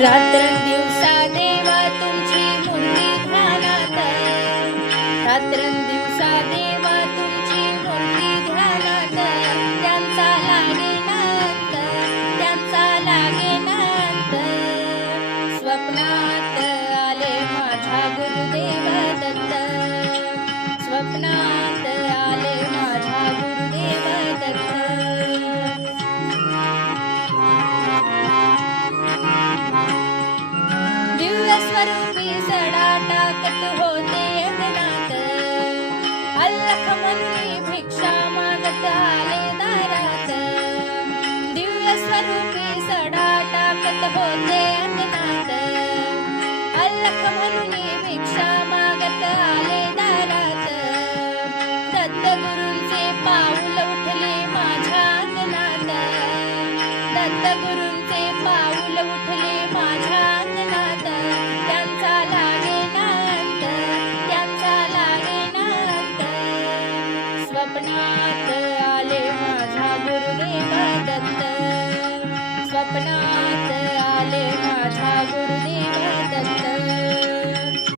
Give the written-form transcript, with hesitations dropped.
रात्रंदिवसा देवा तुमची मूर्ती ध्यानात, रात्रंदिवसा देवा तुमची मूर्ती ध्यानात, त्यांचा लागेनांत, त्यांचा लागेनांत. स्वप्नात आले माझ्या गुरुदेव दत्त, स्वप्नात आले माझ्या गुरुदेव दत्त. स्वरूपी सडा टाकत होते अंगणात, अल्लख म्हणून भिक्षा मागत आले दारात. दिव्य स्वरूपी सडा टाकत होते अंगणात, अल्लख म्हणून भिक्षा मागत आले दारात. दत्तगुरूंचे पाऊल उठले माझ्या अंगणात, दत्तगुरूंचे पाऊल उठले माझ्या अंगणात. त्यांचा लागेनांत, त्यांचा लागेनांत. स्वप्नात आले माझ्या गुरुदेव दत्त.